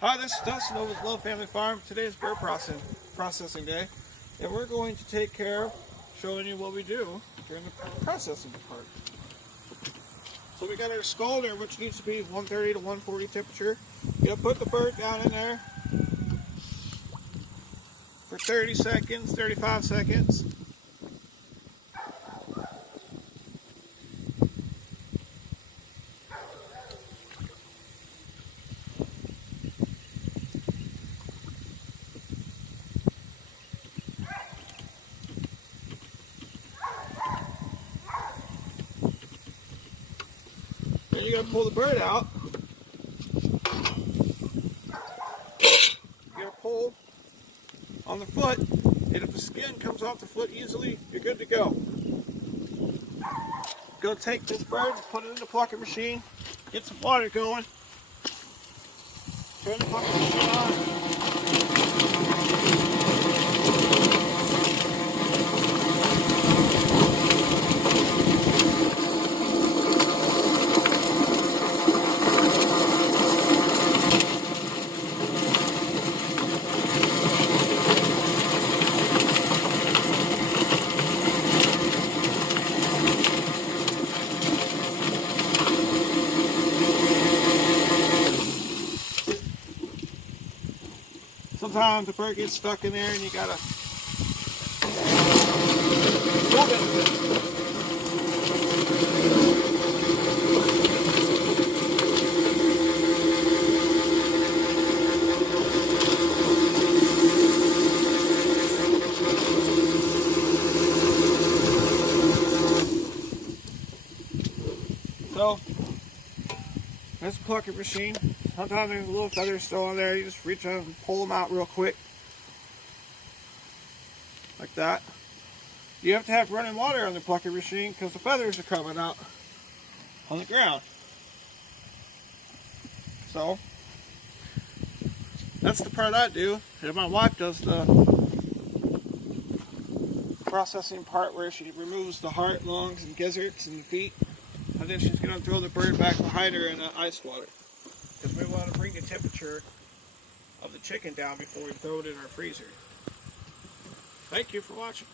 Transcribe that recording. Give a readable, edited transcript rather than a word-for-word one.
Hi, this is Dustin over at Low Family Farm. Today is bird processing day, and we're going to take care of showing you what we do during the processing part. So we got our scalder, which needs to be 130 to 140 temperature. You're gonna put the bird down in there for 30 seconds, 35 seconds. Then you're gonna pull the bird out. You're gonna pull on the foot, and if the skin comes off the foot easily, you're good to go. Go take this bird, put it in the plucking machine, get some water going, turn the plucking machine on. Sometimes the bird gets stuck in there and you gotta move it. So, that's a plucking machine. Sometimes there's a little feather still on there. You just reach out and pull them out real quick. Like that. You have to have running water on the plucking machine because the feathers are coming out on the ground. So, that's the part I do. And my wife does the processing part where she removes the heart, lungs, and gizzards and the feet. And then she's going to throw the bird back behind her in ice water. Because we want to bring the temperature of the chicken down before we throw it in our freezer. Thank you for watching.